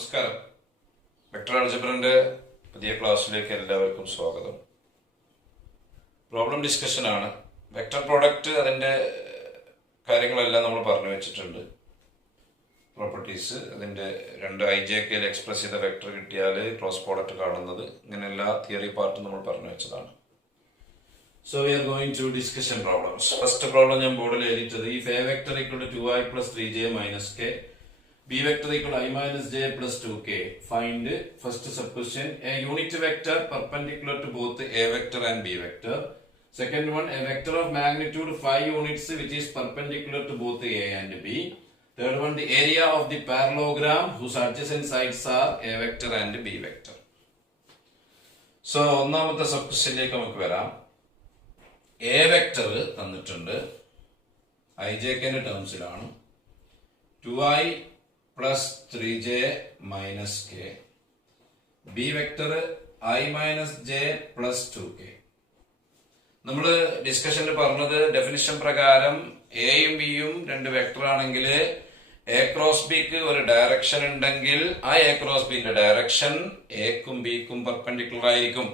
നമസ്കാരം. വെക്ടർ ആൾജിബ്രന്റെ പുതിയ ക്ലാസ്സിലേക്ക് എല്ലാവർക്കും സ്വാഗതം. പ്രോബ്ലം ഡിസ്കഷൻ ആണ്. വെക്ടർ പ്രോഡക്റ്റ് അതിന്റെ കാര്യങ്ങളെല്ലാം നമ്മൾ പറഞ്ഞു വെച്ചിട്ടുണ്ട്. പ്രോപ്പർട്ടീസ്, അതിന്റെ രണ്ട് ijkയിൽ എക്സ്പ്രസ് ചെയ്ത വെക്ടർ കിട്ടിയാൽ ക്രോസ് പ്രോഡക്റ്റ് കാണുന്നത്, ഇങ്ങനെ എല്ലാ തിയറി പാർട്ടും നമ്മൾ പറഞ്ഞു വെച്ചതാണ്. So we are going to discussion problems. First problem ഞാൻ ബോർഡിൽ എഴുതിയിട്ടത്, if a vector equal to 2i plus 3j minus k, b vector equal to I minus j plus 2k, find first subquestion a unit vector perpendicular to both a vector and b vector. Second one, a vector of magnitude 5 units which is perpendicular to both a and b. Third one, the area of the parallelogram whose adjacent sides are a vector and b vector. So ഒന്നാമത്തെ സബ്ക്വസ്റ്റ്യനിലേക്ക് നമുക്ക് വരാം. A vector തന്നിട്ടുണ്ട്, ijkന്റെ ടേംസിലാണ്. 2i plus 3j minus k. b vector i minus j plus 2k. നമ്മൾ ഡിസ്കഷനിൽ പറഞ്ഞത്, definition പ്രകാരം എയും ബിയും രണ്ട് വെക്ടർ ആണെങ്കിൽ എ ക്രോസ് ബിക്ക് ഒരു ഡയറക്ഷൻ ഉണ്ടെങ്കിൽ ആ എ ക്രോസ് ബിന്റെ ഡയറക്ഷൻ എക്കും ബിക്കും പെർപെൻഡിക്കുലർ ആയിരിക്കും.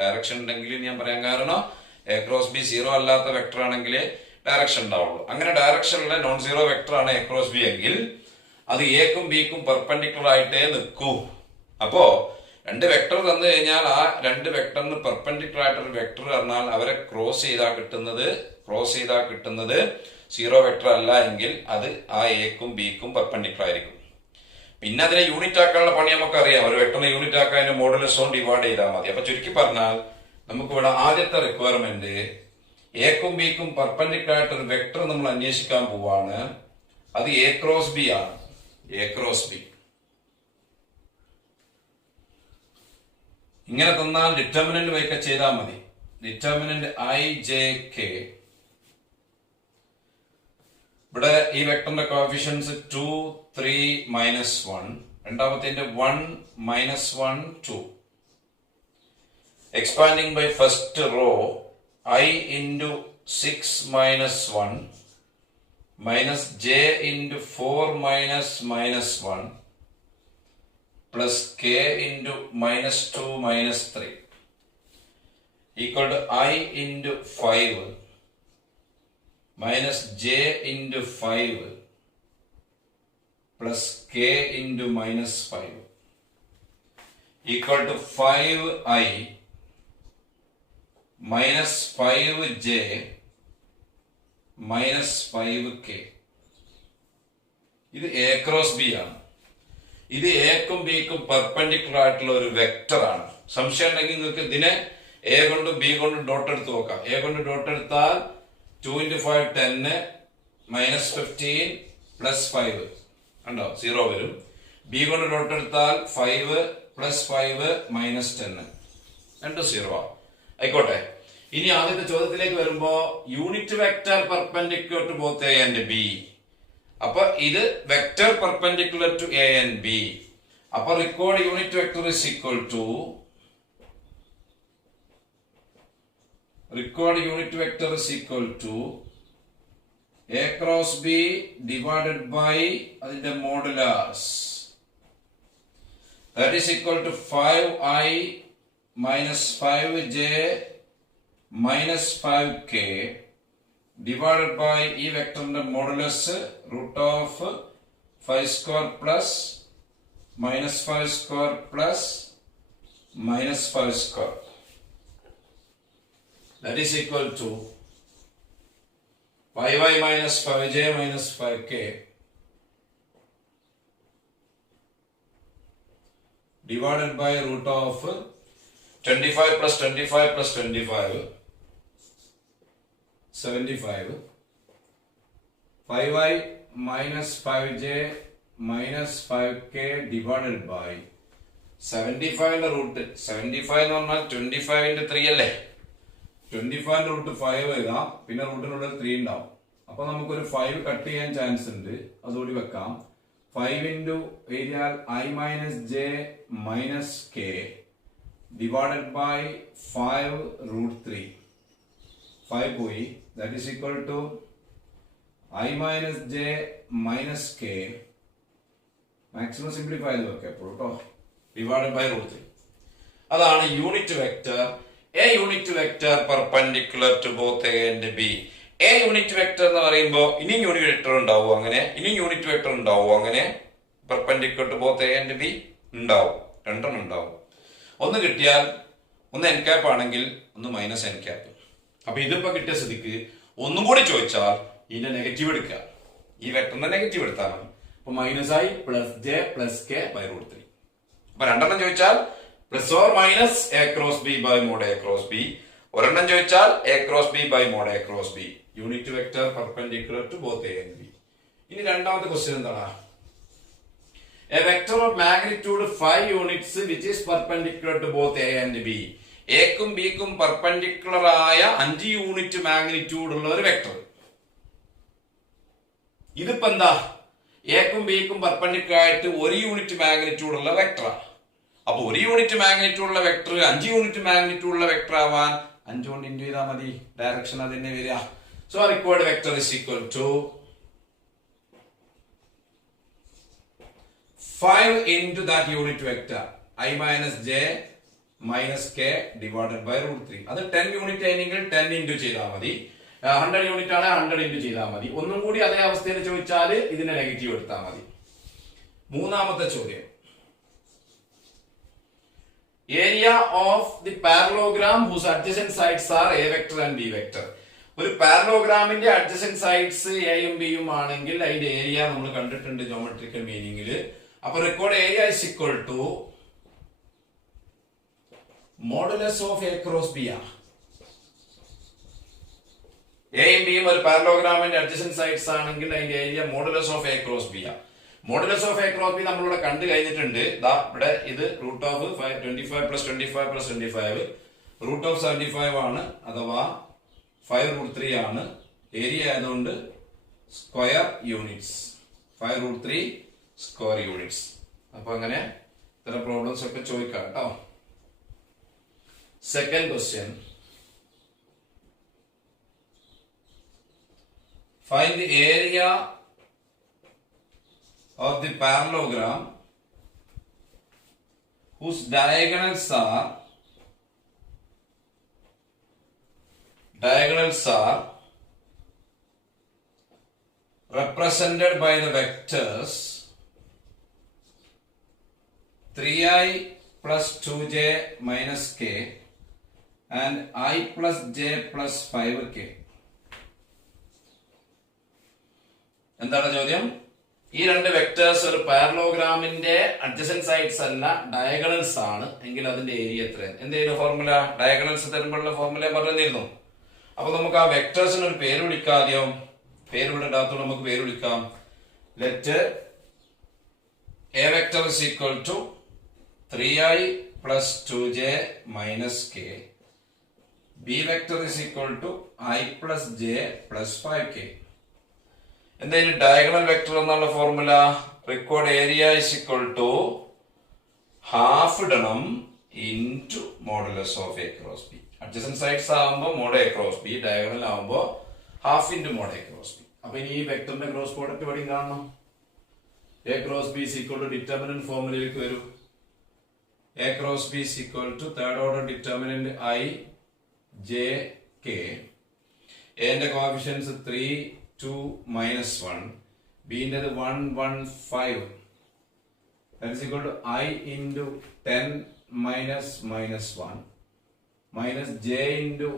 ഡയറക്ഷൻ ഉണ്ടെങ്കിൽ ഞാൻ പറയാൻ കാരണം, എ ക്രോസ് ബി സീറോ അല്ലാത്ത വെക്ടർ ആണെങ്കിൽ ഡയറക്ഷൻ ഉണ്ടാവുള്ളൂ. അങ്ങനെ ഡയറക്ഷനിലെ നോൺ സീറോ വെക്ടർ ആണ് എ ക്രോസ് ബി എങ്കിൽ അത് എക്കും ബിക്കും പെർപെൻഡിക്കുലർ ആയിട്ടേ നിൽക്കൂ. അപ്പോ രണ്ട് വെക്ടർ തന്നു കഴിഞ്ഞാൽ ആ രണ്ട് വെക്ടറിന് പെർപെൻഡിക്കുലർ ആയിട്ടൊരു വെക്ടർ പറഞ്ഞാൽ അവരെ ക്രോസ് ചെയ്താൽ കിട്ടുന്നത് സീറോ വെക്ടർ അല്ല എങ്കിൽ അത് ആ എക്കും ബിക്കും പെർപെൻഡിക്കുലർ ആയിരിക്കും. പിന്നെ അതിനെ യൂണിറ്റ് ആക്കാനുള്ള പണി നമുക്കറിയാം. ഒരു വെക്ടറിനെ യൂണിറ്റ് ആക്കാൻ അതിന്റെ മോഡുലസ് കൊണ്ട് ഡിവൈഡ് ചെയ്താൽ മതി. അപ്പൊ ചുരുക്കി പറഞ്ഞാൽ നമുക്കിവിടെ ആദ്യത്തെ റിക്വയർമെന്റ്, എക്കും ബിക്കും പെർപെൻഡിക്കുലർ ആയിട്ട് ഒരു വെക്ടർ നമ്മൾ അന്വേഷിക്കാൻ പോവാണ്. അത് എ ക്രോസ് ബി ആണ്. എ ക്രോസ് ബി ഇങ്ങനെ തന്നാൽ ഡിറ്റർമിനന്റ് വയ്ക്ക ചെയ്താൽ മതി. Determinant ijk. ഇവിടെ ഈ വെക്ടറിന്റെ കോഎഫിഷ്യൻസ് 2, 3, -1. രണ്ടാമത്തെ 1, -1, 2. Expanding by first row, I into 6 minus 1 minus j into 4 minus -1 plus k into -2 minus 3 equal to I into 5 minus j into 5 plus k into -5 equal to 5i minus 5j minus 5k. ഇത് A cross B ആണ്. ഇത് എക്കും ബിക്കും perpendicular ആയിട്ടുള്ള ഒരു vector ആണ്. സംശയം ഉണ്ടെങ്കിൽ നിങ്ങൾക്ക് ഇതിനെ എ കൊണ്ട് ബി കൊണ്ട് ഡോട്ട് എടുത്ത് നോക്കാം. എ കൊണ്ട് ഡോട്ട് എടുത്താൽ 2 into 5 10 -15 plus 5 ഉണ്ടോ, 0 വരും. ബി കൊണ്ട് ഡോട്ട് എടുത്താൽ 5 plus 5 -10, രണ്ടും 0 ആവും. ആയിക്കോട്ടെ. ഇനി ആദ്യത്തെ ചോദ്യത്തിലേക്ക് വരുമ്പോ, unit vector perpendicular to both A and B. അപ്പൊ ഇത് vector perpendicular to A and B. അപ്പൊ required unit vector is equal to, A cross B divided by അതിന്റെ modulus. That is equal to 5i minus 5j minus 5k divided by ഈ വെക്ടറിന്റെ modulus root of 5 square plus minus 5 square plus minus 5 square. That is equal to 5i minus 5j minus 5k divided by root of 25 plus 25 plus 25, 75. 5i minus 5j minus 5k divided by 75 ന്റെ root 75 എന്ന് പറഞ്ഞാൽ 25 into 3 അല്ലേ. 25 ന്റെ root 5 എഴുതാം, പിന്നെ റൂട്ടിനുള്ളിൽ 3 ഉണ്ടാവും. അപ്പൊ നമുക്കൊരു 5 കട്ട് ചെയ്യാൻ ചാൻസ് ഉണ്ട്, അതുകൂടി വെക്കാം. 5 into എഴുതിയാൽ i minus j minus k divided by 5 root 3. 5 പോയി. That is equal to I minus j minus k maximum simplify ചെയ്ത് വെക്കാം എപ്പോഴും കേട്ടോ. Divided by root 3. അതാണ് unit vector. A unit vector perpendicular to both A and B. A unit vector എന്ന് പറയുമ്പോൾ ഇനിയും unit vector ഉണ്ടാവും, അങ്ങനെ ഇനിയും യൂണിറ്റ് വെക്ടർ ഉണ്ടാവും, അങ്ങനെ perpendicular to both A and B ഉണ്ടാവും, രണ്ടെണ്ണം ഉണ്ടാവും. ഒന്ന് കിട്ടിയാൽ ഒന്ന് എൻ ക്യാപ്പ് ആണെങ്കിൽ ഒന്ന് മൈനസ് എൻ ക്യാപ്പ്. അപ്പൊ ഇതിപ്പോ കിട്ടിയ സ്ഥിതിക്ക് ഒന്നും കൂടി ചോദിച്ചാൽ ഇതിന്റെ നെഗറ്റീവ് എടുക്കുക, ഈ വെക്ടറിന്റെ നെഗറ്റീവ് എടുത്താൽ മതി. അപ്പൊ മൈനസ് ആയി plus J plus K by root 3. അപ്പൊ രണ്ടെണ്ണം ചോദിച്ചാൽ plus or minus A cross B by mod A cross B. ഒരെണ്ണം ചോദിച്ചാൽ A cross B by mod A cross B. Unit vector perpendicular to both A and B. ഇനി രണ്ടാമത്തെ question എന്താണ്? A vector of magnitude 5 units which is perpendicular to both A and B. എക്കും ബിക്കും perpendicular ആയ 5 unit magnitude ഉള്ള ഒരു vector. ഇതിപ്പോ എന്താ? എക്കും ബിക്കും പെർപെൻഡിക്കുലർ ആയിട്ട് 1 യൂണിറ്റ് മാഗ്നിറ്റ്യൂഡ് ഉള്ള വെക്ടറാണ്. അപ്പൊ 1 യൂണിറ്റ് മാഗ്നിറ്റ്യൂഡ് ഉള്ള വെക്ടർ 5 യൂണിറ്റ് മാഗ്നിറ്റ്യൂഡ് ഉള്ള വെക്ടർ ആവാൻ 5 കൊണ്ട് ഇൻറ്റു ചെയ്താൽ മതി. ഡയറക്ഷൻ അത് തന്നെ വരിക. So required vector is equal to 5 into that unit vector I minus j minus k divided by root 3. അത് 10 യൂണിറ്റ് ആണെങ്കിൽ 10 ഇൻറ്റു ചെയ്താൽ മതി. 100 യൂണിറ്റ് ആണ് 100 ഇൻറ്റു ചെയ്താൽ മതി. ഒന്നും കൂടി അതേ അവസ്ഥയിൽ ചോദിച്ചാൽ ഇതിന്റെ നെഗറ്റീവ് എടുത്താൽ മതി. മൂന്നാമത്തെ ചോദ്യം, area of the parallelogram whose adjacent sides are A vector and B vector. ഒരു പാരലോഗ്രാമിന്റെ അഡ്ജസന്റ് സൈഡ്സ് എയും ബിയും ആണെങ്കിൽ അതിന്റെ ഏരിയ നമ്മൾ കണ്ടിട്ടുണ്ട് ജോമെട്രിക്കൽ മീനിങ്ങിൽ. അപ്പൊ required area is equal to modulus of A cross B. എയും ബിയും ഒരു പാരലോഗ്രാമിന്റെ അഡ്ജസന്റ് സൈഡ്സ് ആണെങ്കിൽ അതിന്റെ area modulus of A cross B. Modulus of A cross B നമ്മളിവിടെ കണ്ടു കഴിഞ്ഞിട്ടുണ്ട്. ഇവിടെ ഇത് root of 25 plus 25 plus 25 root of 75 ആണ്, അഥവാ 5 റൂട്ട് 3 ആണ്. ഏരിയ ആയതുകൊണ്ട് square units, 5 root 3 square units. അപ്പൊ അങ്ങനെ ഇത്തരം പ്രോബ്ലംസ് ഒക്കെ ചോദിക്കാം കേട്ടോ. Second question, find the area of the parallelogram whose diagonals are represented by the vectors 3i plus 2j minus k and I plus j plus 5k. എന്താണ് ചോദ്യം? ഈ രണ്ട് വെക്ടേഴ്സ് ഒരു പാരലോഗ്രാമിന്റെ അഡ്ജസന്റ് സൈഡ്സ് അല്ല, ഡയഗണൽസ് ആണ് എങ്കിൽ അതിന്റെ ഏരിയ എത്ര? എന്തെങ്കിലും ഫോർമുല? ഡയഗണൽസ് തരുമ്പോഴുള്ള ഫോർമുല പറഞ്ഞിരുന്നു. അപ്പൊ നമുക്ക് ആ വെക്ടേഴ്സിന് ഒരു പേര് വിളിക്കാം. ആദ്യം പേര് ഇവിടെ ഇടാത്തോണ്ട് നമുക്ക് പേര് വിളിക്കാം. Let A vector is equal to 3i plus 2j minus k. B vector is equal to I plus j plus 5k. എന്തായാലും ഡയഗണൽ വെക്ടർ എന്നുള്ള formula required area is equal to half ഇടണം into modulus of A cross B. Adjacent sides ആകുമ്പോൾ mod A cross B, diagonal ആകുമ്പോൾ half into mod A cross B. അപ്പൊ ഇനി ഈ വെക്ടറിന്റെ cross product വഴി കാണണം. A cross B is equal to determinant ഫോർമുലയിലേക്ക് വരും. A cross B is equal to third order determinant I j k. എന്റെ coefficients 3 2 minus 1, b into 1 1 5, that is equal to I into 10 minus minus 1 minus j into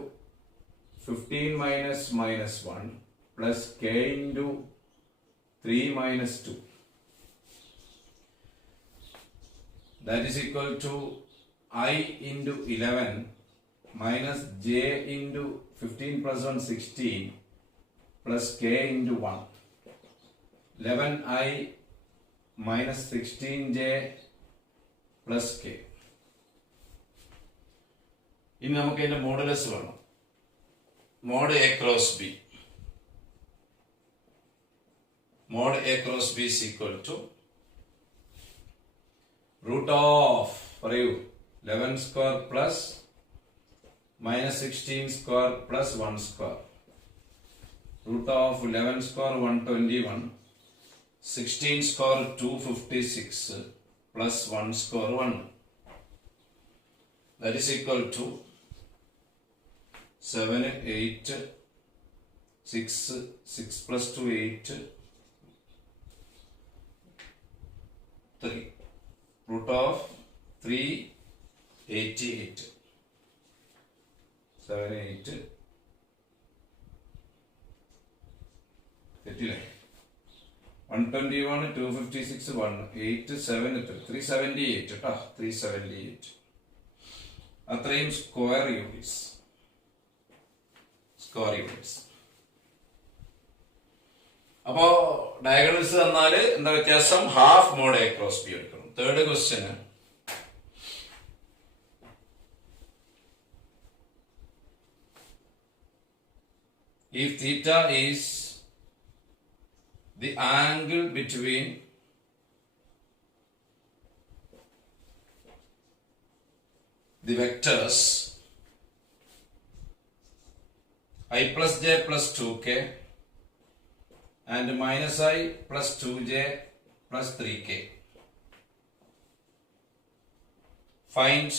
15 minus minus 1 plus k into 3 minus 2, that is equal to I into 11 minus j into 15 plus 1 16 plus k into 1, 11i minus 16j plus k. ഇനി നമുക്ക് ഇതിന്റെ modulus വേണം. Mod A cross B, mod A cross B is equal to root of, പറയൂ, 11 square plus minus 16 square plus 1 square. Root of 11 square 121 16 square 256 plus 1 square 1. That is equal to 7, 8, 6, 6 plus 2, 8, 3. Root of 388. 7, 8. 121, 256, 1, 8, 7, 378. 378. അത്രയും square units. അപ്പോ diagonals തന്നാല് എന്താ വ്യത്യാസം? Half mod A cross B എടുക്കണം. Third question if theta is the angle between the vectors I plus j plus 2k and minus I plus 2j plus 3k, find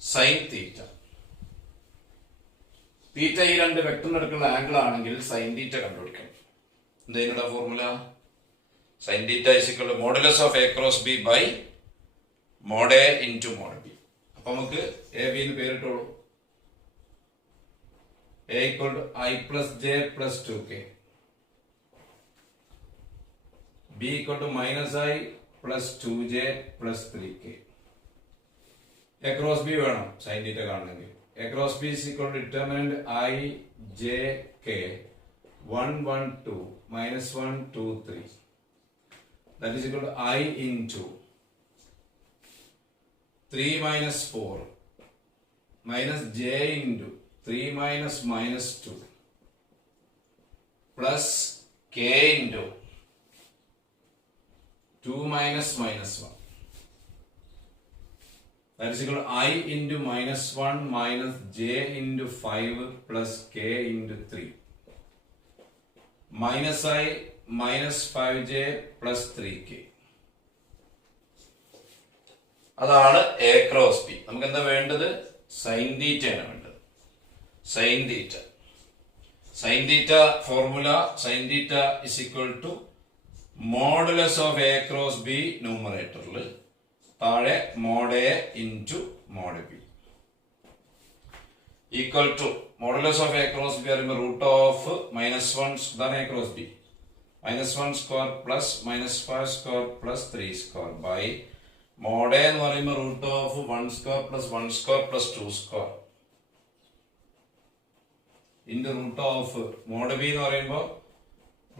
sin theta. Theta ഈ രണ്ട് വെക്ടറിനടുക്കുള്ള angle ആണെങ്കിൽ sine theta കണ്ടുപിടിക്കണം. എന്താ formula? Sine theta is equal to modulus of A cross B by mod A into mod B. അപ്പൊ നമുക്ക് A B എന്ന് പേരിട്ടോളൂ. A equal to I plus J plus 2k, B equal to minus I plus 2j plus 3k. A cross B വേണം sine theta കാണണമെങ്കിൽ. A cross B is equal to determinant I, J, K, 1, 1, 2, minus 1, 2, 3. That is equal to I into 3 minus 4 minus J into 3 minus minus 2 plus K into 2 minus minus 1. That is equal to I into minus 1 minus j into 5 plus k into 3. Minus I minus 5j plus 3k. അതാണ് A cross B. നമുക്ക് എന്താ വേണ്ടത്? Sine തീറ്റയാണ് വേണ്ടത്. Sine theta formula sine theta is equal to modulus of A cross B ന്യൂമറേറ്ററിൽ, താഴെ mod A into mod B equal to modulus of A cross B പറയുമ്പോൾ root of -1 ഇതാണ് A cross B, -1 square plus -5 square plus 3 square by mod A എന്ന് പറയുമ്പോൾ root of 1 square plus 1 square plus 2 square into root of mod B എന്ന് പറയുമ്പോൾ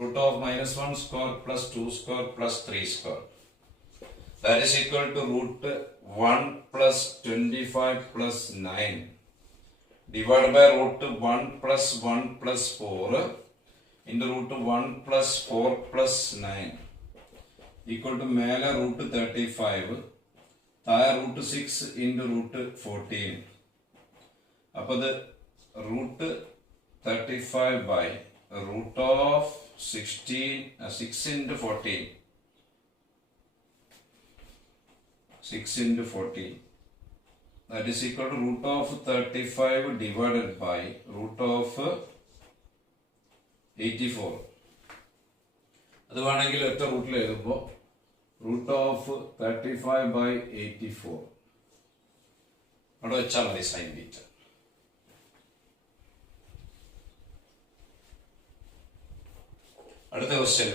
root of -1 square plus 2 square plus 3 square. That is equal to root 1 plus 25 plus 9 divided by root 1 plus 1 plus 4 into root 1 plus 4 plus 9 equal to മേലെ root 35 താഴെ root 6 into root 14. അപ്പോൾ ഇത് root 35 by root of 6 into 14. 6 into 14. That is equal to root of 35 divided by root of 84. അത് വേണമെങ്കിൽ ഒറ്റ റൂട്ടിൽ എഴുതുമ്പോൾ root of 35 by 84 അവിടെ വെച്ചാൽ മതി സൈൻ തീറ്റ. അടുത്ത question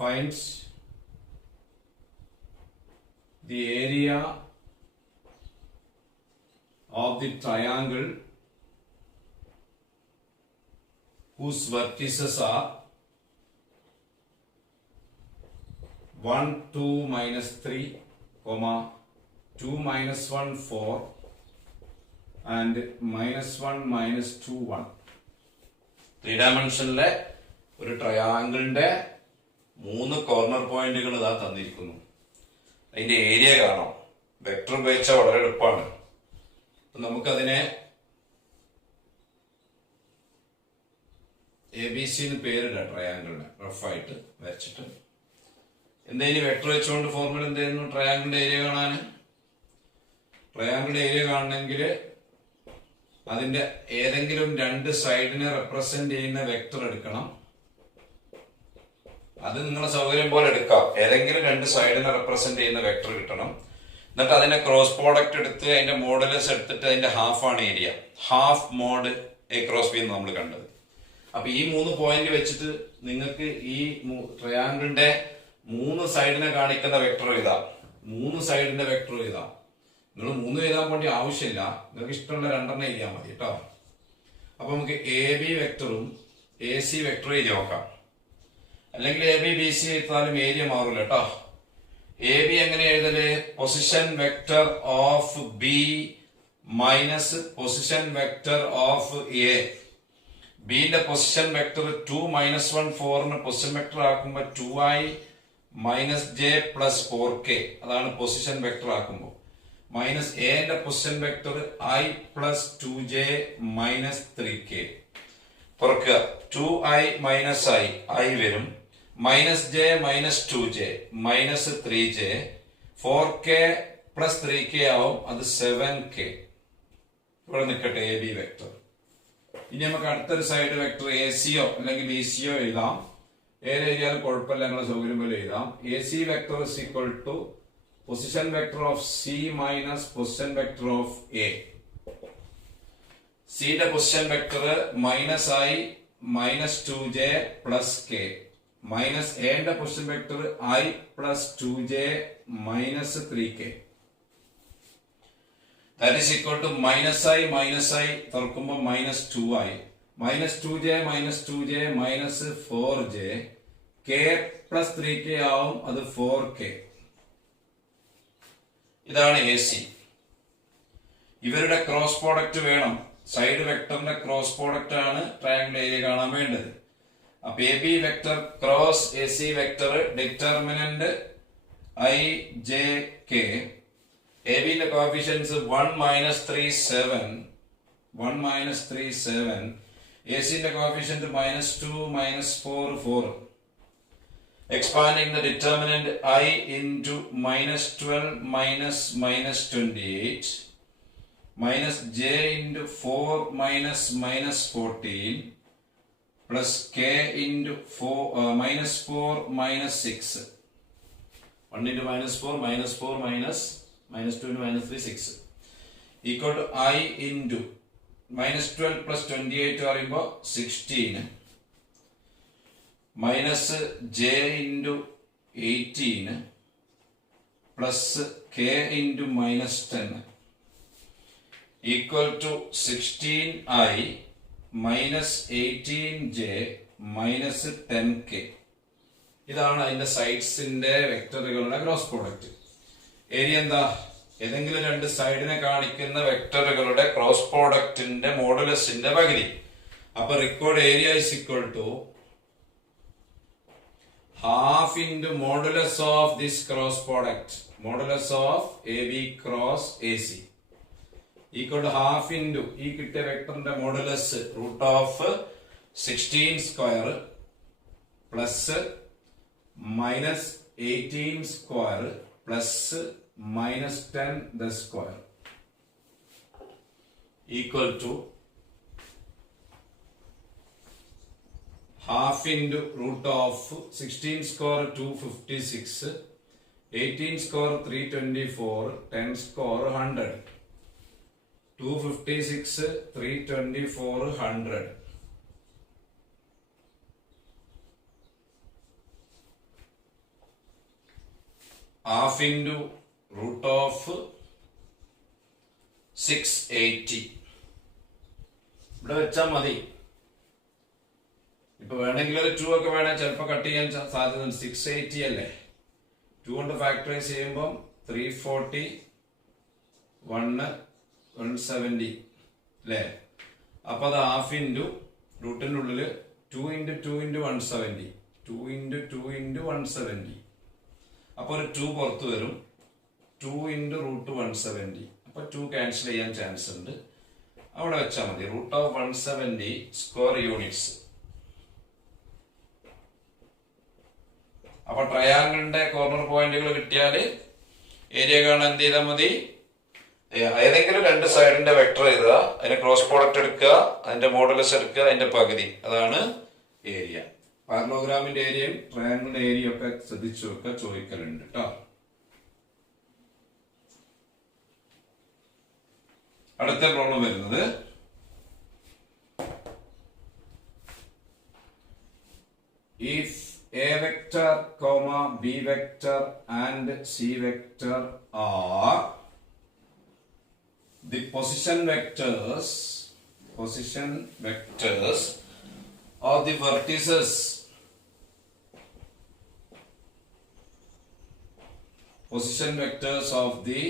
finds the area of the triangle whose vertices are 1, 2, minus 3, 2, minus 1, 4 and minus 1, minus 2, 1. 3 dimensional ഒരു ട്രയാങ്കിളിന്റെ 3 കോർണർ പോയിന്റുകൾ ഇതാ തന്നിരിക്കുന്നു. അതിന്റെ ഏരിയ കാണാം. വെക്ടർ ഉപയോഗിച്ചാൽ വളരെ എളുപ്പമാണ്. നമുക്കതിനെ ABC എന്ന് പേരില്ല ട്രയാങ്കിളിന്, റഫായിട്ട് വരച്ചിട്ട്. എന്തെങ്കിലും വെക്ടർ വെച്ചുകൊണ്ട് ഫോർമുല എന്തായിരുന്നു? ട്രയാങ്കിളിന്റെ ഏരിയ കാണാൻ. ട്രയാങ്കിളിന്റെ ഏരിയ കാണണമെങ്കിൽ അതിന്റെ ഏതെങ്കിലും രണ്ട് സൈഡിനെ റെപ്രസെന്റ് ചെയ്യുന്ന വെക്ടർ എടുക്കണം. അത് നിങ്ങളെ സൗകര്യം പോലെ എടുക്കാം. ഏതെങ്കിലും രണ്ട് സൈഡിനെ റെപ്രസെന്റ് ചെയ്യുന്ന വെക്ടർ കിട്ടണം. എന്നിട്ട് അതിന്റെ ക്രോസ് പ്രോഡക്റ്റ് എടുത്ത് അതിന്റെ മോഡുലസ് എടുത്തിട്ട് അതിന്റെ ഹാഫ് ആണ് area. Half mod A cross B എന്ന് നമ്മൾ കണ്ടത്. അപ്പൊ ഈ 3 പോയിന്റ് വെച്ചിട്ട് നിങ്ങൾക്ക് ഈ ട്രയാങ്കിളിന്റെ 3 സൈഡിനെ കാണിക്കുന്ന വെക്ടർ എഴുതാം. 3 സൈഡിന്റെ വെക്ടർ എഴുതാം. നിങ്ങൾ 3 എഴുതാൻ വേണ്ടി ആവശ്യമില്ല, നിങ്ങൾക്ക് ഇഷ്ടമുള്ള 2 എഴുതിയാൽ മതി കേട്ടോ. അപ്പൊ നമുക്ക് AB വെക്ടറും AC വെക്ടറും എഴുതി നോക്കാം. അല്ലെങ്കിൽ AB BC എഴുതാലും ഏരിയ മാറൂല കേട്ടോ. AB എങ്ങനെ എഴുതല്? Position vector of B minus position vector of A. ബിന്റെ പൊസിഷൻ വെക്ടർ 2 - 1 4 പൊസിഷൻ വെക്ടർ ആക്കുമ്പോ 2i - j + 4k, അതാണ് പൊസിഷൻ വെക്ടർ ആക്കുമ്പോ. മൈനസ് എന്റെ position vector i + 2j - 3k. പുറക്കുക 2i - i വരും. -j - 2j - 3j 4k + 3k ആവും. അത് 7k. ഇവിടെ നിൽക്കട്ടെ AB വെക്ടർ. ഇനി നമുക്ക് അടുത്തൊരു സൈഡ് വെക്ടർ ACയോ അല്ലെങ്കിൽ BCയോ എഴുതാം. ഏത് എഴുതിയാലും കുഴപ്പമില്ല, നിങ്ങളുടെ സൗകര്യം പോലെ എഴുതാം. AC vector = position vector of C minus position vector of A. സിന്റെ position vector -i - 2j + k. Minus എന്റെ position vector i + 2j - 3k. That is equal to -i തുറക്കുമ്പോ -2i -2j - 2j - 4j k + 3k ആവും. അത് 4k. ഇതാണ് AC. ഇവരുടെ cross product വേണം. Side വെക്ടറിന്റെ cross product ആണ് ട്രയാങ്കിൾ ഏരിയ കാണാൻ വേണ്ടത്. അപ്പൊ AB vector cross AC vector determinant ijk. AB ന്റെ കോഎഫിഷ്യൻസ് 1 - 3 7 1 - 3 7. AC ന്റെ coefficient -2 - 4 4. Expanding the determinant I into -12 - -28 -j into 4 - -14 plus k into -4 -6. 1 into -4 -4 -2 into -3 6 equal to I into -12 plus 28 പറയുമ്പോൾ 16 minus j into 18 plus k into -10 equal to 16i minus 18j minus 10k. ഇതാണ് അതിന്റെ സൈഡ്സിന്റെ വെക്ടറുകളുടെ cross product. Area എന്താ? ഏതെങ്കിലും രണ്ട് സൈഡിനെ കാണിക്കുന്ന വെക്ടറുകളുടെ cross പ്രോഡക്റ്റിന്റെ മോഡുലസിന്റെ പകുതി. അപ്പൊ required area is equal to half into modulus of this cross product, modulus of AB cross AC equal to half into ഈ കിട്ടിയ വെക്ടറിന്റെ modulus √16 square plus -18 square plus -10 the square equal to half into √16 square 256, 18 square 324, 10 square 100. 256 324 100. Half into √680. ഇവിടെ വെച്ചാൽ മതി. ഇപ്പൊ വേണമെങ്കിൽ ഒരു 2 ഒക്കെ വേണേ ചിലപ്പോൾ കട്ട് ചെയ്യാൻ സാധ്യത. 680 അല്ലേ, 2 കൊണ്ട് ഫാക്ടറൈസ് ചെയ്യുമ്പോൾ 340 170 അല്ലേ. അപ്പൊ അത് ഹാഫ് ഇൻറ്റു റൂട്ടിന്റെ ഉള്ളില് 2 × 2 × 170 2 × 2 × 170. അപ്പൊ ഒരു 2 പുറത്തു വരും. 2 × √170. അപ്പൊ 2 ക്യാൻസൽ ചെയ്യാൻ ചാൻസ് ഉണ്ട്. അവിടെ വെച്ചാൽ മതി. √170 സ്ക്വയർ യൂണിറ്റ്സ് അപ്പൊ ട്രയാങ്കിളിന്റെ കോർണർ പോയിന്റുകൾ കിട്ടിയാൽ ഏരിയ കാണാൻ എന്ത് ചെയ്താൽ മതി, ഏതെങ്കിലും രണ്ട് സൈഡിന്റെ വെക്ടർ എഴുതുക, അതിന്റെ ക്രോസ് പ്രോഡക്റ്റ് എടുക്കുക, അതിന്റെ മോഡുലസ് എടുക്കുക, അതിന്റെ പകുതി, അതാണ് ഏരിയ. പാരലോഗ്രാമിന്റെ ഏരിയയും ട്രയാങ്കിളിന്റെ ഏരിയയും ഒക്കെ ശ്രദ്ധിച്ചു വെക്കുക, ചോദിക്കലുണ്ട് കേട്ടോ. അടുത്ത പ്രോബ്ലം വരുന്നത് if a vector comma b vector and c vector are the position vectors of the vertices of the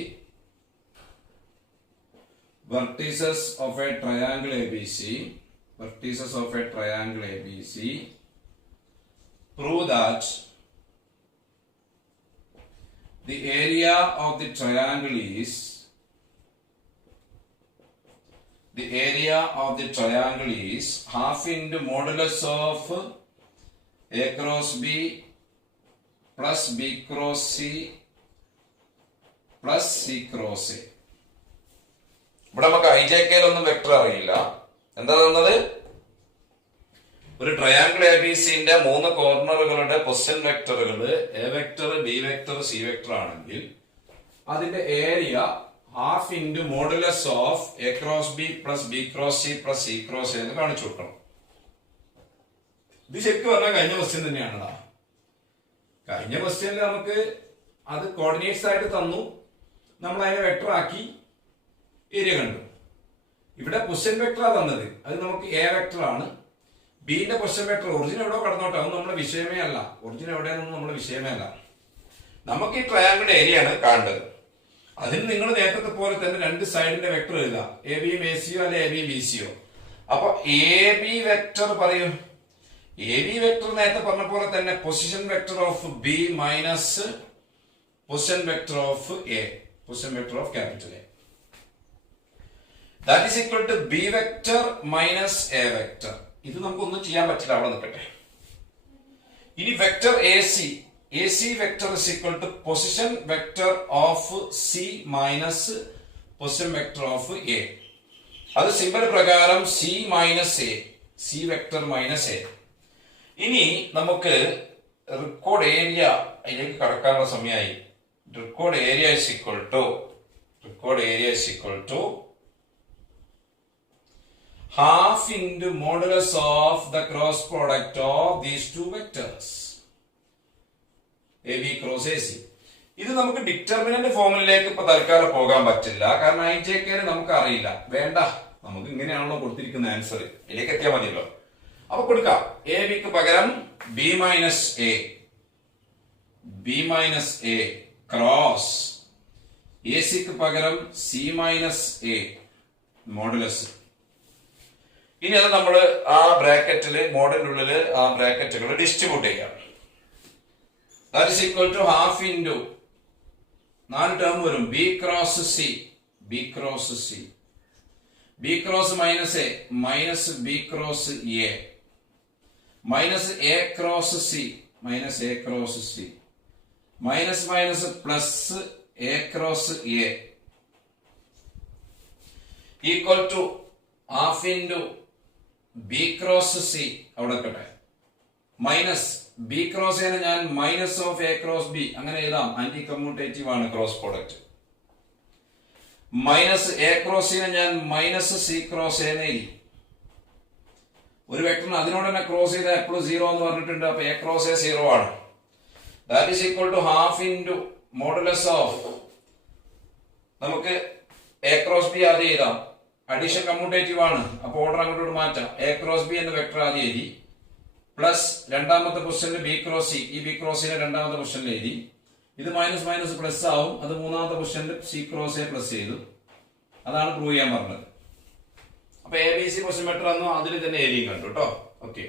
vertices of a triangle ABC, prove that the area of the triangle is half into modulus of a cross b plus b cross c plus c cross a. ഇവിടെ നമുക്ക് ഐജെക്കയിലൊന്നും vector അറിയില്ല. എന്താ തന്നത്? ഒരു triangle A B സിന്റെ 3 കോർണറുകളുടെ position വെക്ടറുകൾ A vector, B vector, C vector ആണെങ്കിൽ അതിന്റെ area half into modulus of A cross B plus B cross C plus C cross എന്ന് കാണിച്ചു കൊടുക്കണം. ഇത് ശരിക്കും പറഞ്ഞാൽ കഴിഞ്ഞ ക്വസ്റ്റ്യൻ തന്നെയാണല്ലോ. കഴിഞ്ഞ ക്വസ്റ്റ്യനിൽ നമുക്ക് അത് കോർഡിനേറ്റ്സ് ആയിട്ട് തന്നു, നമ്മൾ അതിനെ വെക്ടർ ആക്കി ഏരിയ കണ്ടു. ഇവിടെ പൊസിഷൻ വെക്ടറാ തന്നത്, അത് നമുക്ക് എ വെക്ടർ ആണ്. ബിന്റെ പൊസിഷൻ വെക്ടർ ഒറിജിൻ എവിടെയോ കടന്നോട്ടെ, അത് നമ്മുടെ വിഷയമേ അല്ല. ഒറിജിൻ എവിടെയാണെന്ന് നമ്മുടെ വിഷയമേ അല്ല. നമുക്ക് ഈ ട്രയാങ്കിളിന്റെ ഏരിയ ആണ് കാണേണ്ടത്. അതിന് നിങ്ങൾ നേരത്തെ പോലെ തന്നെ രണ്ട് സൈഡിന്റെ വെക്ടർ എഴുതുക, എ ബിയും എ സിയോ അല്ലെ എ ബി ബി സിയോ. അപ്പൊ എ ബി വെക്ടർ പറയൂ. എ ബി വെക്ടർ നേരത്തെ പറഞ്ഞ പോലെ തന്നെ position vector of B minus position vector of A, position vector of capital A. That is equal to b vector minus a vector. ഇത് നമുക്കൊന്നും ചെയ്യാൻ പറ്റില്ല, അവിടെ നിൽക്കട്ടെ. ഇനി vector A C vector is equal to position vector of C minus position vector of A. അത് simple പ്രകാരം C minus A, C vector minus A. ഇനി നമുക്ക് റെക്കോർഡ് ഏരിയ അതിലേക്ക് കടക്കാനുള്ള സമയമായി. Record area is equal to half into modulus of the cross product of these two vectors AB cross AC. ഇത് നമുക്ക് determinant ഫോമിലേക്ക് ഇപ്പൊ തൽക്കാലം പോകാൻ പറ്റില്ല, കാരണം IJK നമുക്ക് അറിയില്ല. വേണ്ട, നമുക്ക് ഇങ്ങനെയാണല്ലോ കൊടുത്തിരിക്കുന്ന ആൻസർ, ഇതിലേക്ക് എത്തിയാൽ മതിയല്ലോ. അപ്പൊ കൊടുക്കാം. എ ബിക്ക് പകരം B minus A cross A സിക്ക് പകരം സി മൈനസ് എ മോഡുലസ്. ഇനി അത് നമ്മൾ ആ ബ്രാക്കറ്റില് മോഡലിന്റെ ഉള്ളിൽ ആ ബ്രാക്കറ്റുകൾ ഡിസ്ട്രിബ്യൂട്ട് ചെയ്യാം. That is equal to half into 4 term വരും, B cross C B cross minus A minus B cross A minus A cross C minus minus plus A cross A equal to half into B cross C അവിടെ വെക്കട്ടെ, minus B cross എനെ ഞാൻ minus of A cross B അങ്ങനെ എഴുതാം, anti commutative ആണ് cross product. Minus A ക്രോസിനെ ഞാൻ minus C cross എന്ന് എഴുതി. ഒരു വെക്ടറിന് അതിനോട് തന്നെ ക്രോസ് ചെയ്താൽ എപ്പോഴും 0 എന്ന് പറഞ്ഞിട്ടുണ്ട്, അപ്പൊ എ ക്രോസ് എ 0 ആണ്. That is equal to half into modulus of, നമുക്ക് എ ക്രോസ് ബി ആദ്യം എഴുതാം, അഡീഷൻ കമ്മ്യൂട്ടേറ്റീവ് ആണ്, അപ്പൊ ഓർഡർ അങ്ങോട്ട് മാറ്റാം. എ ക്രോസ് ബി എന്ന വെക്ടർ ആദ്യം എഴുതി, പ്ലസ് രണ്ടാമത്തെ പൊസിഷനിൽ ബി ക്രോസ് സി, ഈ ബി ക്രോസിനെ രണ്ടാമത്തെ പൊസിഷനിൽ എഴുതി. ഇത് മൈനസ് മൈനസ് പ്ലസ് ആവും, അത് മൂന്നാമത്തെ പൊസിഷനിൽ സി ക്രോസ് എ പ്ലസ് ചെയ്തു. അതാണ് പ്രൂവ് ചെയ്യാൻ പറഞ്ഞത്. അപ്പൊ A B C position vector ആണെന്നോ അതിൽ തന്നെ ഏരിയയും കണ്ടു കേട്ടോ. ഓക്കെ,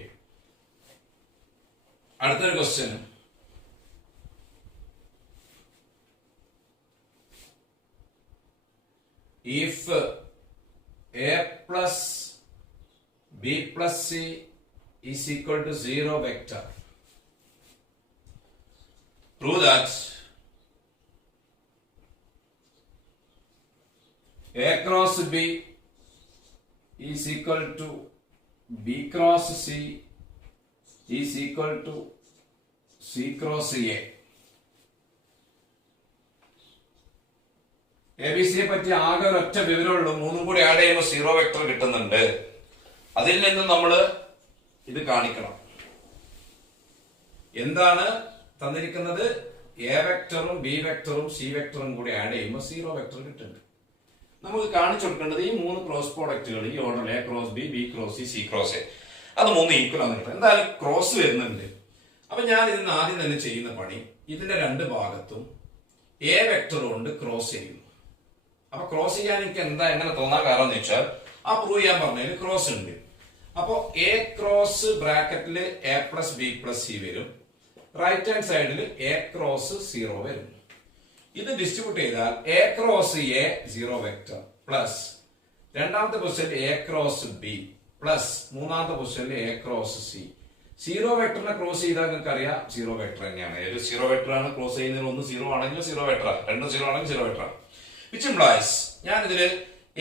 അടുത്തൊരു question. If A plus B plus C is equal to 0 vector, prove that A cross B is equal to B cross C is equal to C cross A. ABC പറ്റി ആകെ ഒരൊറ്റ വിവരമുള്ളൂ, മൂന്നും കൂടി ആഡ് ചെയ്യുമ്പോൾ zero vector കിട്ടുന്നുണ്ട്. അതിൽ നിന്ന് നമ്മൾ ഇത് കാണിക്കണം. എന്താണ് തന്നിരിക്കുന്നത്? എ വെക്ടറും ബി വെക്ടറും സി വെക്ടറും കൂടി ആഡ് ചെയ്യുമ്പോൾ സീറോ വെക്ടർ കിട്ടുന്നുണ്ട്. നമുക്ക് കാണിച്ചു കൊടുക്കേണ്ടത് ഈ മൂന്ന് ക്രോസ് പ്രോഡക്റ്റുകൾ ഈ ഓർഡറിൽ A cross B, B cross C, C cross A, അത് മൂന്ന് ഈക്വൽ ആണ്. എന്തായാലും ക്രോസ് വരുന്നുണ്ട്. അപ്പൊ ഞാൻ ഇതിന് ആദ്യം തന്നെ ചെയ്യുന്ന പണി, ഇതിന്റെ രണ്ട് ഭാഗത്തും എ വെക്ടർ കൊണ്ട് ക്രോസ് ചെയ്യുന്നു. അപ്പൊ ക്രോസ് ചെയ്യാൻ എനിക്ക് എന്താ എങ്ങനെ തോന്നാൻ കാരണം എന്ന് വെച്ചാൽ ആ പ്രൂവ് ചെയ്യാൻ പറഞ്ഞതിൽ ക്രോസ് ഉണ്ട്. അപ്പോ എ ക്രോസ് ബ്രാക്കറ്റില് A plus B plus C വരും, റൈറ്റ് ഹാൻഡ് സൈഡിൽ എ ക്രോസ് സീറോ വരും. ഇത് ഡിസ്ട്രിബ്യൂട്ട് ചെയ്താൽ A cross A zero vector plus രണ്ടാമത്തെ പൊസിഷനിൽ എ ക്രോസ് ബി പ്ലസ് മൂന്നാമത്തെ പൊസിഷനിൽ എ ക്രോസ് സി. സീറോ വെക്ടറിനെ ക്രോസ് ചെയ്താൽ നിങ്ങൾക്ക് അറിയാം സീറോ വെക്ടർ തന്നെയാണ്. ഒരു സീറോ വെക്ടർ ആണ് ക്രോസ് ചെയ്യുന്നതിൽ, ഒന്ന് സീറോ ആണെങ്കിൽ സീറോ വെക്ടർ, രണ്ടും സീറോ ആണെങ്കിൽ സീറോ വെക്ടർ. വിച്ച് ഇംപ്ലൈസ് ഞാൻ ഇതില്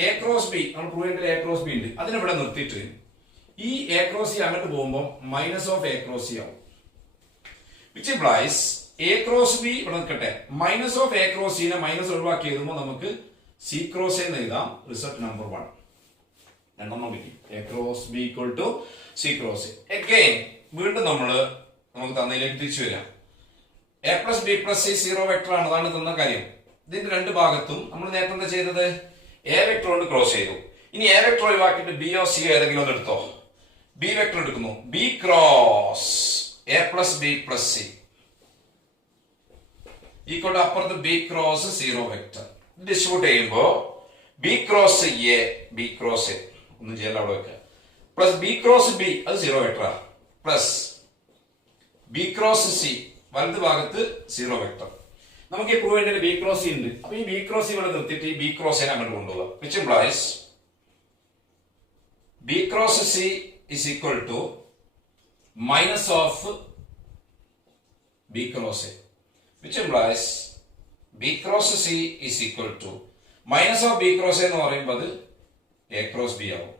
എ ക്രോസ് ബി, നമ്മൾ പ്രൂവ് ചെയ്യേണ്ടത് എ ക്രോസ് ബി ഉണ്ട്, അതിനിവിടെ നിർത്തിയിട്ട് ഈ എ ക്രോസ് സി അങ്ങോട്ട് പോകുമ്പോൾ minus of A cross C ആവും. Which implies A cross B ഇവിടെ നിൽക്കട്ടെ, മൈനസ് ഓഫ് എ ക്രോസ് സിനെ മൈനസ് ഒഴിവാക്കി എഴുതുമ്പോൾ നമുക്ക് സി ക്രോസ് എന്ന് എഴുതാം. റിസൾട്ട് നമ്പർ 1 രണ്ടെണ്ണം കിട്ടി. A cross B equal to C cross A. Again വീണ്ടും നമുക്ക് തന്നതിലേക്ക് തിരിച്ചു വരാം. A plus B plus C zero vector ആണ്, അതാണ് തന്ന കാര്യം. ഇതിന്റെ രണ്ട് ഭാഗത്തും നമ്മൾ നേരത്തെ എന്താ ചെയ്തത്? എ വെക്ടർ കൊണ്ട് ക്രോസ് ചെയ്തു. ഇനി എ വെക്ടർ ഒഴിവാക്കിയിട്ട് ബിയോ സിയോ ഏതെങ്കിലും ഒന്ന് എടുത്തോ. ബി വെക്ടർ എടുക്കുന്നു, B cross A plus B plus C equal to അപ്പുറത്ത് B cross zero vector. Distribute ചെയ്യുമ്പോ B cross A, B cross A ഒന്നും ചെയ്യല്ല അവിടെ വെക്കുക, പ്ലസ് ബി ക്രോസ് ബി അത് zero vector plus B cross C വലത് ഭാഗത്ത് സീറോ വെക്ടർ. നമുക്ക് ഈ പ്രൂവ് ചെയ്യേണ്ടത് ബി ക്രോസ് സി ഉണ്ട്. അപ്പൊ ഈ ബി ക്രോസ് സി ഇവിടെ നിർത്തിയിട്ട് ഈ ബി ക്രോസിനെ അങ്ങോട്ട് കൊണ്ടുപോകാം. Which implies B cross C is equal to minus of B cross A, which implies B cross C is equal to minus of B cross A എന്ന് പറയുമ്പോൾ A cross B ആവും.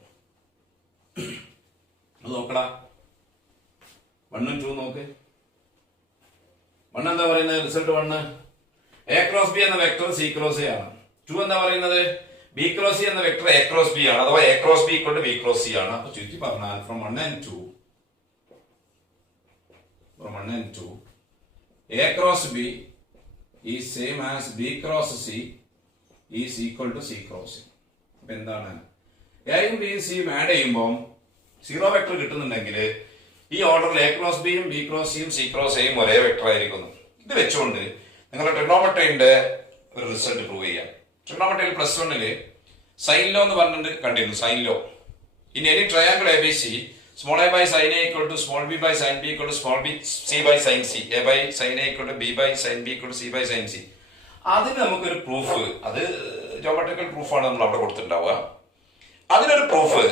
നോക്കടാ, 1 2 നോക്ക്. 1 എന്താ പറയുന്നത്? റിസൾട്ട് 1 A cross B എന്ന vector C cross A ആണ്. 2 എന്താ പറയുന്നത്? ബി ക്രോസ് സി എന്ന വെക്ടർ എ ക്രോസ് ബി ആണ്, അഥവാ എ ക്രോസ് ബി കൊണ്ട് ബി ക്രോസ് സി ആണ്. അപ്പൊ ചുറ്റി പറഞ്ഞാൽ from 1 and 2 A cross B is same as B cross C is equal to C cross C. അപ്പൊ എന്താണ്? എയും ബിയും സിയും ആഡ് ചെയ്യുമ്പോൾ സീറോ വെക്ടർ കിട്ടുന്നുണ്ടെങ്കിൽ ഈ ഓർഡറിൽ എ ക്രോസ് ബിയും ബി ക്രോസ് സിയും സി ക്രോസ് എയും ഒരേ വെക്ടർ ആയിരിക്കുന്നു. ഇത് വെച്ചുകൊണ്ട് നിങ്ങളുടെ ട്രിഗണോമെട്രിന്റെ ഒരു റിസൾട്ട് പ്രൂവ് ചെയ്യാം. ട്രിഗണോമെട്രിയിൽ പ്ലസ് 1 സൈൻ ലോ എന്ന് പറഞ്ഞിട്ട് കണ്ടിരുന്നു. Sine law in any triangle A B C small A by sine A equal to small B by sine B equal to small B C by sine C, A by sine A equal to B by sine B equal to C by sine C. അതിന് നമുക്കൊരു proof, അത് geometrical പ്രൂഫാണ് നമ്മൾ അവിടെ കൊടുത്തിട്ടുണ്ടാവുക. അതിനൊരു proof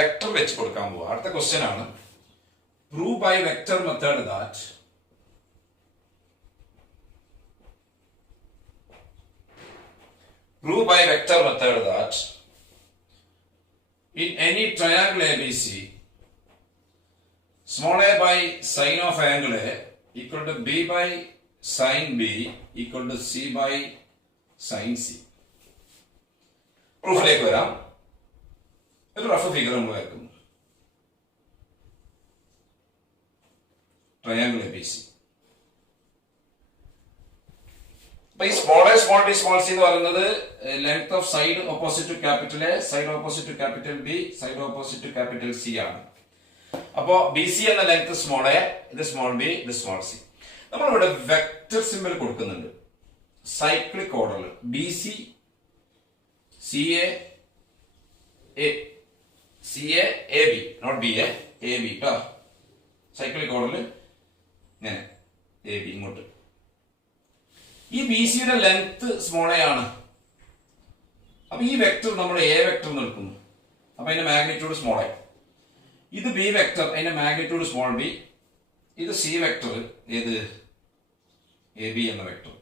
vector വെച്ച് കൊടുക്കാൻ പോവുക. അടുത്ത ക്വസ്റ്റ്യൻ ആണ് prove by vector method that prove by vector method that in any triangle ABC small a by sine of angle A equal to B by sine B equal to C by sine C. പ്രൂഫിലേക്ക് വരാം. ഒരു rough figure നമ്മൾ വരയ്ക്കുന്നു. Triangle ABC. ഈ small A small B small C എന്ന് പറയുന്നത് length of side opposite to capital A, side opposite to capital B, side opposite to capital C ആണ്. അപ്പോ ബി സി എന്ന ലെങ്ത് സ്മോൾ എ, ഇത് small B, ഇത് small C. നമ്മളിവിടെ vector symbol കൊടുക്കുന്നുണ്ട് cyclic ഓർഡറിൽ. B C C A A B, not B A B കേട്ടോ. Cyclic ഓർഡറിൽ ഇങ്ങനെ എ ബി ഇങ്ങോട്ട്. ഈ ബി സിയുടെ ലെങ്ത് സ്മോൾ എ ആണ്. അപ്പൊ ഈ വെക്ടർ നമ്മൾ എ വെക്ടർ എടുക്കുന്നു. അപ്പൊ അതിന്റെ മാഗ്നിറ്റ്യൂഡ് സ്മോൾ എ. ഇത് ബി വെക്ടർ, അതിന്റെ മാഗ്നിറ്റ്യൂഡ് സ്മോൾ ബി. ഇത് സി വെക്ടർ, ഏത് എ ബി എന്ന വെക്ടർ,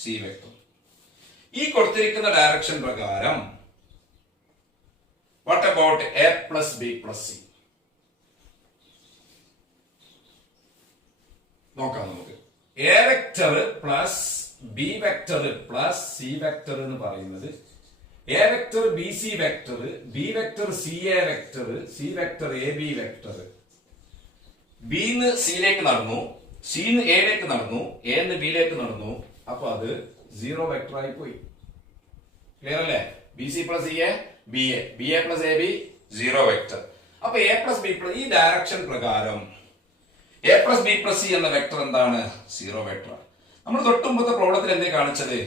സി വെക്ടർ. ഈ കൊടുത്തിരിക്കുന്ന ഡയറക്ഷൻ പ്രകാരം what about A plus B plus C? നോക്കാം നമുക്ക്. A vector plus B vector plus C vector എന്ന് പറയുന്നത് A vector B C vector, B vector C A vector, C vector A B vector. ബിന്ന് സിയിലേക്ക് നടന്നു, സിന്ന് എയിലേക്ക് നടന്നു, എന്ന് ബിയിലേക്ക് നടന്നു. അപ്പൊ അത് സീറോ വെക്ടർ ആയി പോയി. ക്ലിയർ അല്ലേ? B C plus C A B A, B A plus A B zero vector. അപ്പൊ എ പ്ലസ് ബി പ്ലസ്, ഈ ഡയറക്ഷൻ പ്രകാരം A plus B plus C എന്ന വെക്ടർ എന്താണ്? Zero vector. നമ്മൾ തൊട്ടുമ്പത്തെ പ്രോബ്ലത്തിൽ എന്തേ കാണിച്ചത്?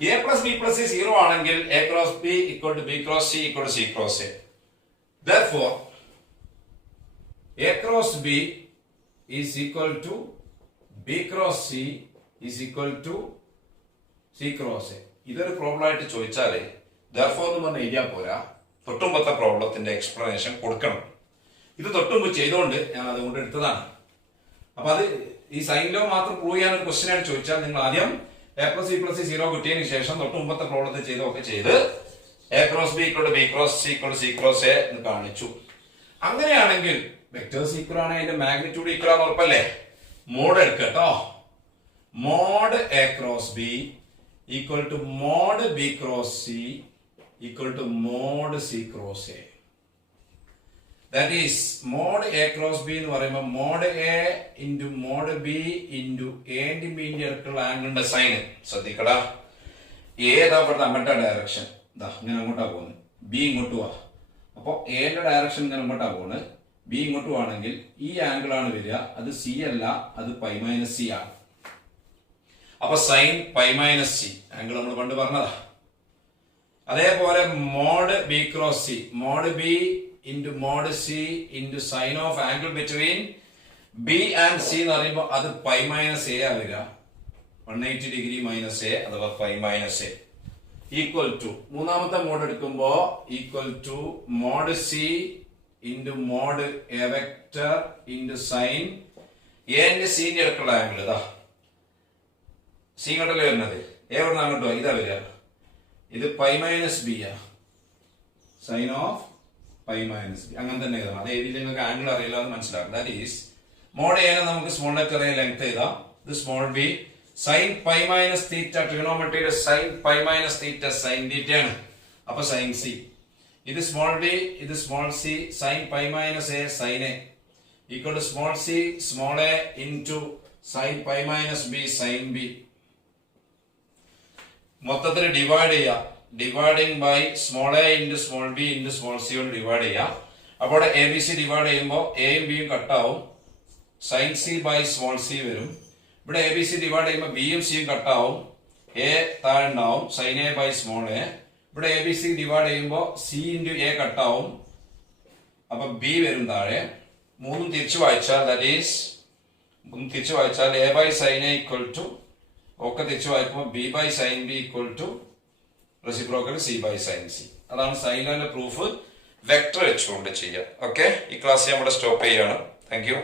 A plus B plus C zero ആണെങ്കിൽ A cross B equal to B cross C equal to C cross A. Therefore, A cross B is equal to B cross C is equal to C cross A. ഇതൊരു problem ആയിട്ട് ചോദിച്ചാല് therefore എന്ന് പറഞ്ഞ എഴുതിയാൽ പോരാ, തൊട്ടുമ്പത്തെ പ്രോബ്ലത്തിന്റെ explanation കൊടുക്കണം. ഇത് തൊട്ടുമ്പ് ചെയ്തുകൊണ്ട് ഞാൻ അതുകൊണ്ട് എടുത്തതാണ്. അപ്പൊ അത് ഈ സൈൻ ലോ മാത്രം പ്രൂവ് ചെയ്യാൻ ഒരു ക്വസ്റ്റ്യൻ ആയിട്ട് ചോദിച്ചാൽ നിങ്ങൾ ആദ്യം A plus B plus C zero കിട്ടിയതിന് ശേഷം തൊട്ട് മുമ്പത്തെ പ്രോബ്ലത്തിൽ ചെയ്തൊക്കെ ചെയ്ത് A cross B equal to B cross C equal to C cross A എന്ന് കാണിച്ചു. അങ്ങനെയാണെങ്കിൽ വെക്ടേഴ്സ് ഈക്വൽ ആണ്, അതിന്റെ മാഗ്നിറ്റ്യൂഡ് ഈക്വൽ ആണെന്ന് ഉറപ്പല്ലേ? മോഡ് എടുക്കട്ടോ. Mod A cross B equal to mod B cross C equal to mod C cross A. That is mod A cross B എന്ന് പറയുമ്പോൾ mod A into mod B into A and B ന്റെ അടുത്തുള്ള ആംഗിളിന്റെ sign ശ്രദ്ധിക്കടാ. ഏതാ ഇവിടുത്തെ അങ്ങോട്ടാ direction, ഇതാ ഇങ്ങനെ അങ്ങോട്ടാ പോകുന്നത്, ബി ഇങ്ങോട്ട് പോവാ. അപ്പൊ എന്റെ ഡയറക്ഷൻ ഇങ്ങനെ അങ്ങോട്ടാ പോകുന്നത്, ബി ഇങ്ങോട്ട് പോവാണെങ്കിൽ ഈ ആംഗിൾ ആണ് വരിക. അത് സി അല്ല, അത് പൈ മൈനസ് സി ആണ്. അപ്പൊ sine pi minus C angle നമ്മൾ പണ്ട് പറഞ്ഞതാ. അതേപോലെ mod B cross C, mod B into mod C into sin of angle between B and C എന്ന് പറയുമ്പോൾ അത് പൈ മൈനസ് എ ആ വരിക. 180 ഡിഗ്രി മൈനസ് എ അഥവാ pi minus A equal to മൂന്നാമത്തെ മോഡ് എടുക്കുമ്പോ equal to mod C into mod A vector into sine എന്റെ സിന്റെ അടുത്തുള്ള ആംഗിൾ ഇതാ. സി ഇങ്ങോട്ടല്ലേ വരുന്നത്, എ എവിടെ അങ്ങോട്ടോ ഇതാ വരിക. ഇത് പൈ മൈനസ് ബി ആ, sine of pi minus B. അങ്ങനെ തന്നെ എഴുതണം. അത് എഴുതിയിട്ട് നിങ്ങൾക്ക് ആംഗിൾ അറിയില്ല എന്ന് മനസ്സിലാക്കും. ദാറ്റ് ഈസ് മോഡ് എ നമുക്ക് സ്മോൾ ലെറ്റർ എ ലെങ്ത് എഴുതാം. ഇത് small B sine pi minus theta, ട്രിഗണോമെട്രിയുടെ sine pi minus theta sine theta ആണ്. അപ്പൊ സൈൻ സി. ഇത് സ്മോൾ ബി, ഇത് small C, sine pi minus A sine A equal to small C small A into sine pi minus B sine B. മൊത്തത്തിൽ divide ചെയ്യാം. Dividing by small A into small B into small C കൊണ്ട് divide ചെയ്യാം. അപ്പോൾ A B C divide ചെയ്യുമ്പോൾ എയും ബിയും കട്ടാവും, sine C by small C വരും. ഇവിടെ എ ബി സി ഡിവൈഡ് ചെയ്യുമ്പോൾ ബിയും സിയും കട്ടാവും, എ താഴെ ഉണ്ടാവും, sine A by small A. ഇവിടെ എ ബി സി ഡിവൈഡ് ചെയ്യുമ്പോൾ സി ഇൻറ്റു എ കട്ടാവും, അപ്പൊ ബി വരും താഴെ. മൂന്നും തിരിച്ചു വായിച്ചാൽ ദാറ്റ് ഈസ് തിരിച്ചു വായിച്ചാൽ A by sine A equal to, ഒക്കെ തിരിച്ചു വായിക്കുമ്പോൾ B by sine B equal to reciprocal C by sine C. അതാണ് സൈൻ ലോന്റെ പ്രൂഫ് വെക്ടർ വെച്ചുകൊണ്ട് ചെയ്യുക. ഓക്കെ, ഈ ക്ലാസ് നമ്മുടെ സ്റ്റോപ്പ് ചെയ്യാണ്. Thank U.